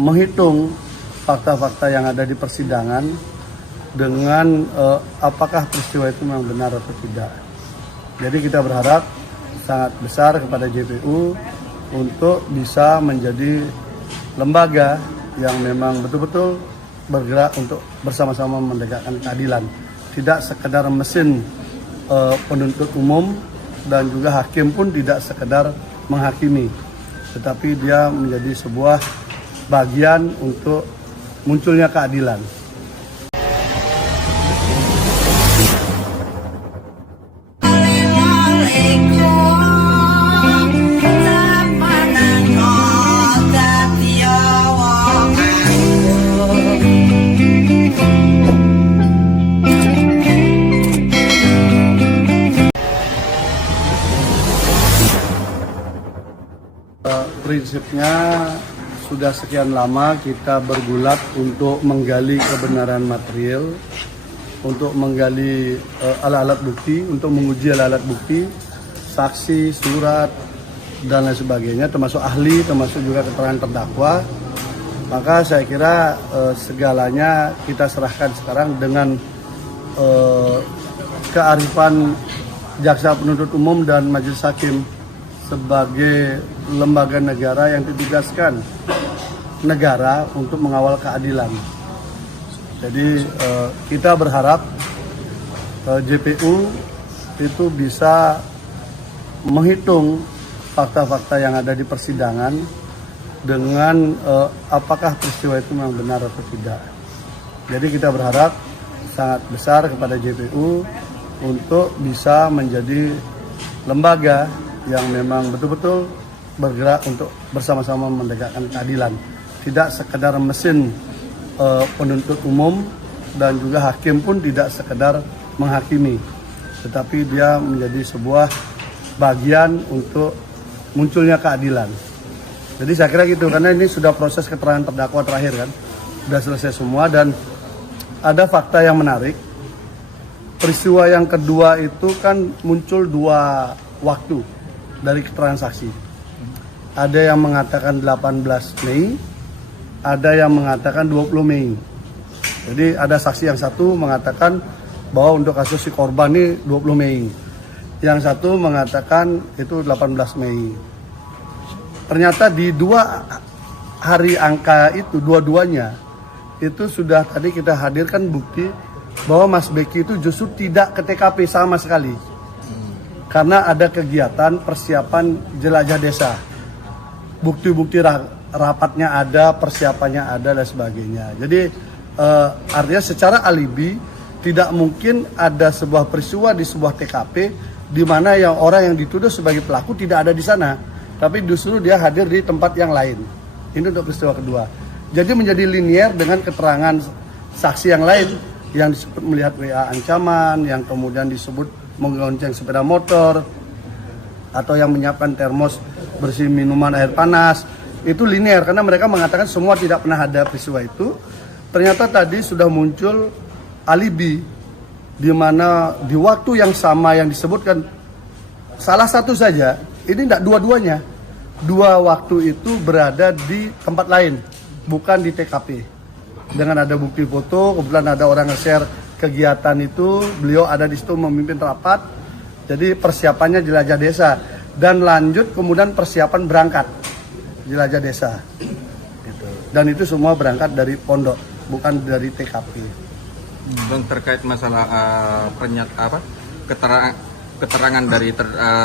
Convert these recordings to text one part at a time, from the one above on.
menghitung fakta-fakta yang ada di persidangan dengan apakah peristiwa itu memang benar atau tidak. Jadi kita berharap sangat besar kepada JPU untuk bisa menjadi lembaga yang memang betul-betul bergerak untuk bersama-sama menegakkan keadilan. Tidak sekedar mesin penuntut umum dan juga hakim pun tidak sekedar menghakimi, tetapi dia menjadi sebuah bagian untuk munculnya keadilan. Prinsipnya sudah sekian lama kita bergulat untuk menggali kebenaran material, untuk menggali alat-alat bukti, untuk menguji alat-alat bukti, saksi, surat, dan lain sebagainya, termasuk ahli, termasuk juga keterangan terdakwa. Maka saya kira segalanya kita serahkan sekarang dengan kearifan jaksa penuntut umum dan majelis hakim sebagai lembaga negara yang ditugaskan negara untuk mengawal keadilan. Jadi kita berharap JPU itu bisa menghitung fakta-fakta yang ada di persidangan dengan apakah peristiwa itu memang benar atau tidak. Jadi kita berharap sangat besar kepada JPU untuk bisa menjadi lembaga yang memang betul-betul bergerak untuk bersama-sama menegakkan keadilan. Tidak sekedar mesin penuntut umum dan juga hakim pun tidak sekedar menghakimi, tetapi dia menjadi sebuah bagian untuk munculnya keadilan. Jadi saya kira gitu, karena ini sudah proses keterangan terdakwa terakhir kan, sudah selesai semua dan ada fakta yang menarik. Peristiwa yang kedua itu kan muncul dua waktu dari keterangan saksi. Ada yang mengatakan 18 Mei, ada yang mengatakan 20 Mei. Jadi ada saksi yang satu mengatakan bahwa untuk kasus si korban ini 20 Mei. Yang satu mengatakan itu 18 Mei. Ternyata di dua hari angka itu, dua-duanya, itu sudah tadi kita hadirkan bukti bahwa Mas Beki itu justru tidak ke TKP sama sekali. Karena ada kegiatan persiapan jelajah desa. Bukti-bukti rapatnya ada, persiapannya ada, dan sebagainya. Jadi artinya secara alibi tidak mungkin ada sebuah peristiwa di sebuah TKP di mana yang orang yang dituduh sebagai pelaku tidak ada di sana, tapi justru dia hadir di tempat yang lain. Ini untuk peristiwa kedua. Jadi menjadi linier dengan keterangan saksi yang lain yang disebut melihat WA ancaman, yang kemudian disebut menggonceng sepeda motor, atau yang menyiapkan termos bersih minuman air panas. Itu linear karena mereka mengatakan semua tidak pernah ada peristiwa itu. Ternyata tadi sudah muncul alibi di mana di waktu yang sama yang disebutkan salah satu saja, ini tidak dua-duanya. Dua waktu itu berada di tempat lain, bukan di TKP. Dengan ada bukti foto, kebetulan ada orang nge-share kegiatan itu, beliau ada di situ memimpin rapat. Jadi persiapannya jelajah desa dan lanjut kemudian persiapan berangkat jelajah desa. Gitu. Dan itu semua berangkat dari pondok, bukan dari TKP. Bang, terkait masalah keterangan dari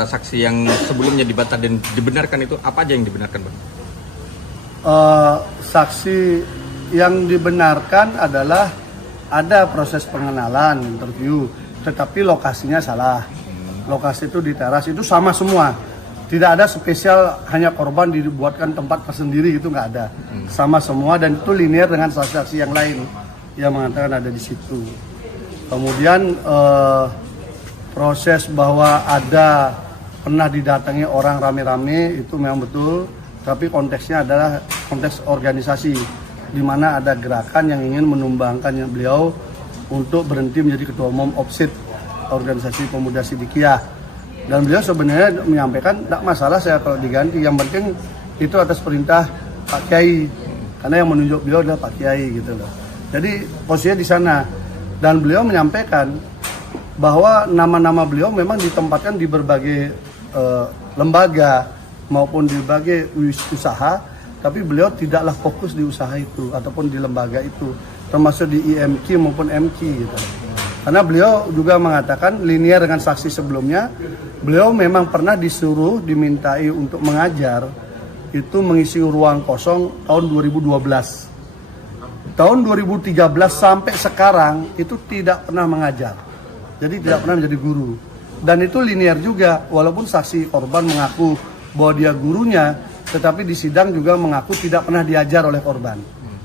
saksi yang sebelumnya dibantah dan dibenarkan itu apa aja yang dibenarkan, Bang? Saksi yang dibenarkan adalah ada proses pengenalan, interview, tetapi lokasinya salah. Lokasi itu di teras, itu sama semua. Tidak ada spesial hanya korban dibuatkan tempat tersendiri, itu nggak ada. Sama semua dan itu linear dengan saksi-saksi yang lain yang mengatakan ada di situ. Kemudian proses bahwa ada pernah didatangi orang rame-rame itu memang betul, tapi konteksnya adalah konteks organisasi, di mana ada gerakan yang ingin menumbangkan beliau untuk berhenti menjadi ketua umum OPSID, Organisasi Pemuda Sidikiyah. Dan beliau sebenarnya menyampaikan, tidak masalah saya kalau diganti, yang penting itu atas perintah Pak Kiai. karena yang menunjuk beliau adalah Pak Kiai gitu loh. Jadi posisinya di sana, dan beliau menyampaikan bahwa nama-nama beliau memang ditempatkan di berbagai lembaga maupun di berbagai usaha, tapi beliau tidaklah fokus di usaha itu ataupun di lembaga itu, termasuk di IMQ maupun MQ gitu. Karena beliau juga mengatakan linear dengan saksi sebelumnya, beliau memang pernah dimintai untuk mengajar, itu mengisi ruang kosong tahun 2012. Tahun 2013 sampai sekarang itu tidak pernah mengajar. Jadi tidak pernah menjadi guru. Dan itu linear juga, walaupun saksi korban mengaku bahwa dia gurunya, tetapi di sidang juga mengaku tidak pernah diajar oleh korban.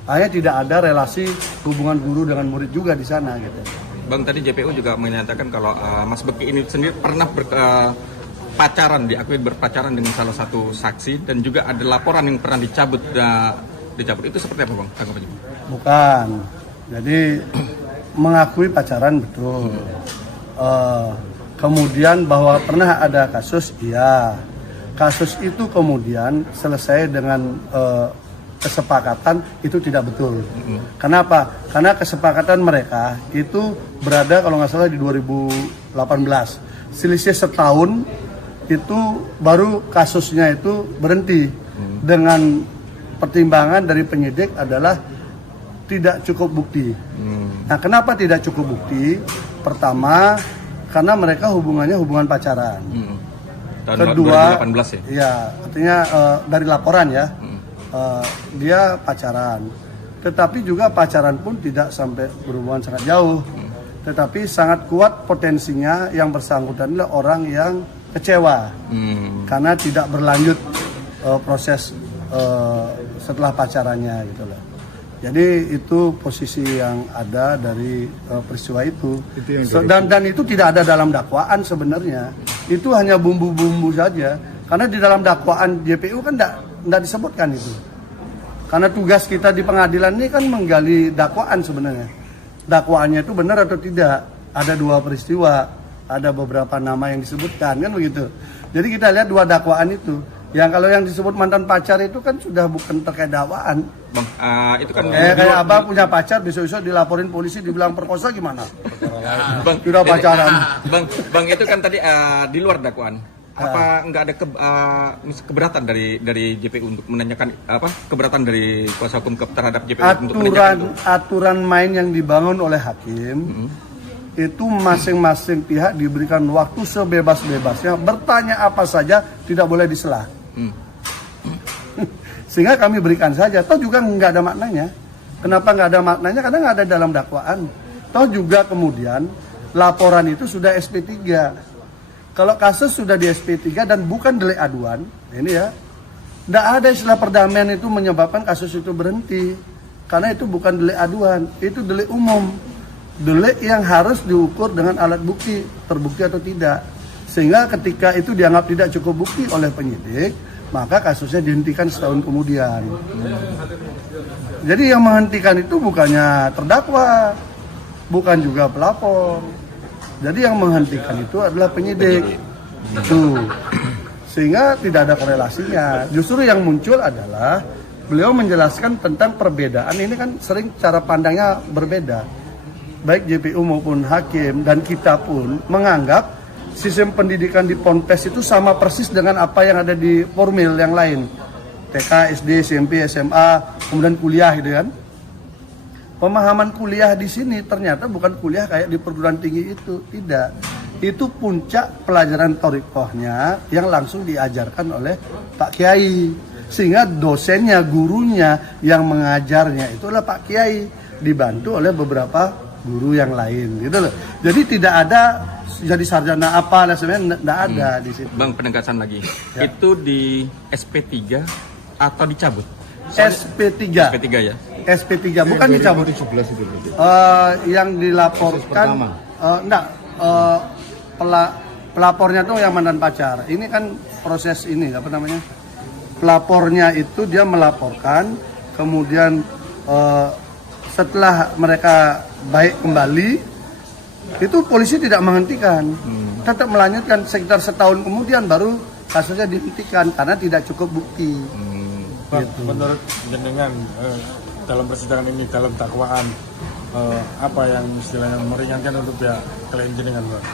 Hanya tidak ada relasi hubungan guru dengan murid juga di sana gitu. Bang, tadi JPU juga menyatakan kalau Mas Beki ini sendiri pernah diakui berpacaran dengan salah satu saksi, dan juga ada laporan yang pernah dicabut. Itu seperti apa, Bang? Tanggapannya? Bukan. Jadi mengakui pacaran betul. Kemudian bahwa pernah ada kasus, iya. Kasus itu kemudian selesai dengan kesepakatan, itu tidak betul. Kenapa? Karena kesepakatan mereka itu berada kalau nggak salah di 2018. Selisih setahun itu baru kasusnya itu berhenti. Dengan pertimbangan dari penyidik adalah tidak cukup bukti. Nah, kenapa tidak cukup bukti? Pertama, karena mereka hubungan pacaran. Tahun Kedua, 2018 ya? Iya, artinya dari laporan ya. Dia pacaran, tetapi juga pacaran pun tidak sampai berhubungan sangat jauh, tetapi sangat kuat potensinya yang bersangkutan adalah orang yang kecewa karena tidak berlanjut proses setelah pacarannya gitu loh. Jadi itu posisi yang ada dari peristiwa itu, dan itu tidak ada dalam dakwaan sebenarnya, itu hanya bumbu-bumbu saja, karena di dalam dakwaan JPU kan tidak disebutkan itu. Karena tugas kita di pengadilan ini kan menggali dakwaan sebenarnya. Dakwaannya itu benar atau tidak. Ada 2 peristiwa, ada beberapa nama yang disebutkan, kan begitu. Jadi kita lihat 2 dakwaan itu. Yang kalau yang disebut mantan pacar itu kan sudah bukan terkait dakwaan. Bang, itu kan kayak abang punya pacar, besok-besok dilaporin polisi dibilang perkosa gimana? Bang, sudah pacaran. Bang itu kan tadi di luar dakwaan. Apa nggak ada keberatan dari JPU untuk menanyakan keberatan dari kuasa hukum terhadap JPU untuk menanyakan itu? Aturan main yang dibangun oleh hakim itu masing-masing pihak diberikan waktu sebebas-bebasnya bertanya apa saja, tidak boleh disela. Sehingga kami berikan saja. Toh juga nggak ada maknanya. Kenapa nggak ada maknanya? Karena nggak ada dalam dakwaan. Toh juga kemudian laporan itu sudah SP3. Kalau kasus sudah di SP3 dan bukan delik aduan, ini ya, tidak ada istilah perdamaian itu menyebabkan kasus itu berhenti. Karena itu bukan delik aduan, itu delik umum. Delik yang harus diukur dengan alat bukti, terbukti atau tidak. Sehingga ketika itu dianggap tidak cukup bukti oleh penyidik, maka kasusnya dihentikan setahun kemudian. Jadi yang menghentikan itu bukannya terdakwa, bukan juga pelapor. Jadi yang menghentikan itu adalah penyidik. Itu. Sehingga tidak ada korelasinya. Justru yang muncul adalah beliau menjelaskan tentang perbedaan. Ini kan sering cara pandangnya berbeda. Baik JPU maupun hakim dan kita pun menganggap sistem pendidikan di Ponpes itu sama persis dengan apa yang ada di formil yang lain. TK, SD, SMP, SMA, kemudian kuliah gitu kan. Pemahaman kuliah di sini ternyata bukan kuliah kayak di perguruan tinggi itu, tidak. Itu puncak pelajaran thoriqohnya yang langsung diajarkan oleh Pak Kiai. Sehingga dosennya, gurunya yang mengajarnya itu adalah Pak Kiai, dibantu oleh beberapa guru yang lain gitu loh. Jadi tidak ada jadi sarjana apa dan sebenarnya tidak ada di situ. Bang, penegasan lagi. Ya. Itu di SP3 atau dicabut? SP3 ya. SP3 bukan dicabut. Yang dilaporkan pelapornya tuh yang mantan pacar. Ini kan proses ini apa namanya? Pelapornya itu dia melaporkan, kemudian setelah mereka baik kembali, itu polisi tidak menghentikan, tetap melanjutkan sekitar setahun kemudian baru kasusnya dihentikan karena tidak cukup bukti. Bang, menurut jenengan dalam persidangan ini, dalam dakwaan apa yang istilahnya meringankan untuk pihak klien jenengan, Bang?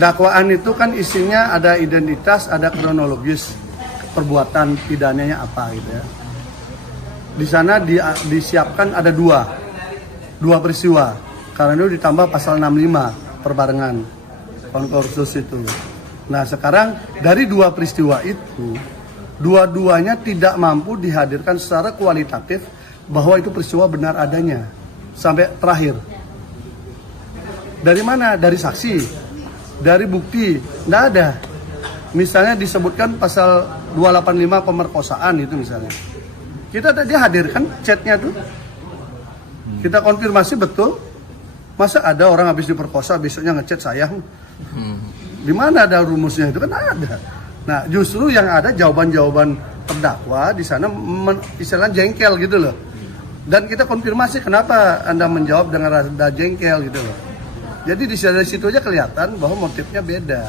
Dakwaan itu kan isinya ada identitas, ada kronologis perbuatan pidananya apa gitu ya. Di sana disiapkan ada dua peristiwa, karena itu ditambah pasal 65 perbarengan konkursus itu. Nah sekarang dari dua peristiwa itu, dua-duanya tidak mampu dihadirkan secara kualitatif bahwa itu peristiwa benar adanya sampai terakhir. Dari mana? Dari saksi, dari bukti, tidak ada. Misalnya disebutkan pasal 285 pemerkosaan itu misalnya. Kita tadi hadirkan chatnya tuh, kita konfirmasi betul. Masa ada orang habis diperkosa besoknya ngechat saya? Di mana ada rumusnya itu? Kan ada. Nah justru yang ada jawaban-jawaban terdakwa di sana istilahnya jengkel gitu loh. Dan kita konfirmasi kenapa Anda menjawab dengan rada jengkel gitu loh. Jadi dari situ aja kelihatan bahwa motifnya beda.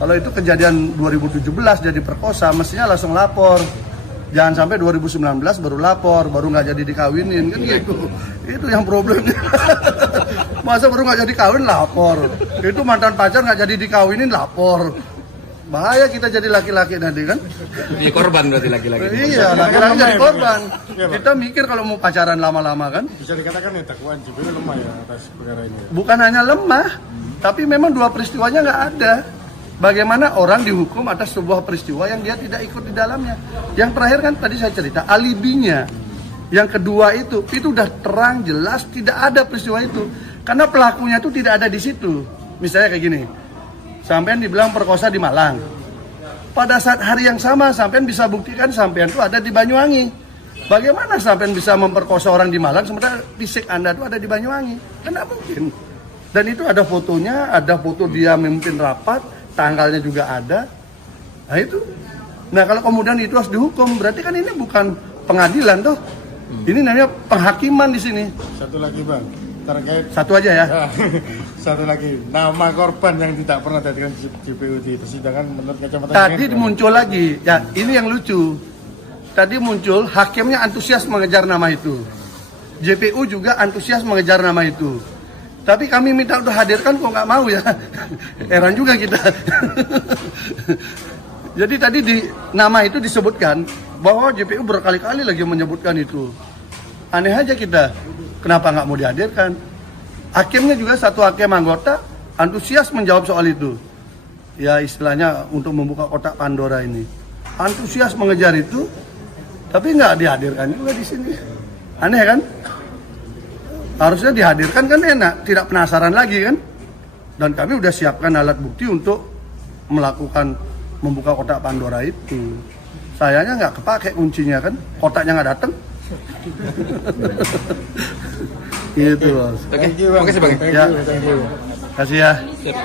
Kalau itu kejadian 2017 jadi perkosa, mestinya langsung lapor. Jangan sampai 2019 baru lapor, baru nggak jadi dikawinin kan gitu. Itu yang problemnya. Masa baru nggak jadi kawin lapor. Itu mantan pacar nggak jadi dikawinin lapor. Bahaya kita jadi laki-laki nanti kan. Jadi korban berarti laki-laki. Iya, laki-laki jadi korban. Kita mikir kalau mau pacaran lama-lama kan. Bisa dikatakan ya dakwaan JPU lemah ya atas perkara ini. Bukan hanya lemah, tapi memang dua peristiwanya nggak ada. Bagaimana orang dihukum atas sebuah peristiwa yang dia tidak ikut di dalamnya. Yang terakhir kan tadi saya cerita alibinya. Yang kedua itu udah terang jelas tidak ada peristiwa itu. Karena pelakunya itu tidak ada di situ. Misalnya kayak gini, sampean dibilang perkosa di Malang. Pada saat hari yang sama sampean bisa buktikan sampean itu ada di Banyuwangi. Bagaimana sampean bisa memperkosa orang di Malang sementara fisik Anda itu ada di Banyuwangi? Kan tidak mungkin. Dan itu ada fotonya, ada foto dia memimpin rapat, tanggalnya juga ada. Nah itu. Nah kalau kemudian itu harus dihukum, berarti kan ini bukan pengadilan toh. Ini namanya penghakiman di sini. Satu lagi, Bang, terkait Satu aja ya. satu lagi, nama korban yang tidak pernah dihadirkan JPU di persidangan menurut kacamata Tadi jenengan, muncul lagi, ya ini yang lucu. Tadi muncul hakimnya antusias mengejar nama itu. JPU juga antusias mengejar nama itu. Tapi kami minta untuk hadirkan kok nggak mau ya. Heran juga kita. Jadi tadi di nama itu disebutkan bahwa JPU berkali-kali lagi menyebutkan itu. Aneh aja kita. Kenapa nggak mau dihadirkan? Hakimnya juga satu hakim anggota antusias menjawab soal itu. Ya istilahnya untuk membuka kotak Pandora ini. Antusias mengejar itu, tapi nggak dihadirkan juga di sini. Aneh kan? Harusnya dihadirkan kan enak, tidak penasaran lagi kan? Dan kami udah siapkan alat bukti untuk melakukan membuka kotak Pandora itu. Sayangnya nggak kepake kuncinya kan, kotaknya nggak datang. Gitu bos. Oke, makasih Bang. Thank Ya. you, thank you. Kasih ya. Sip.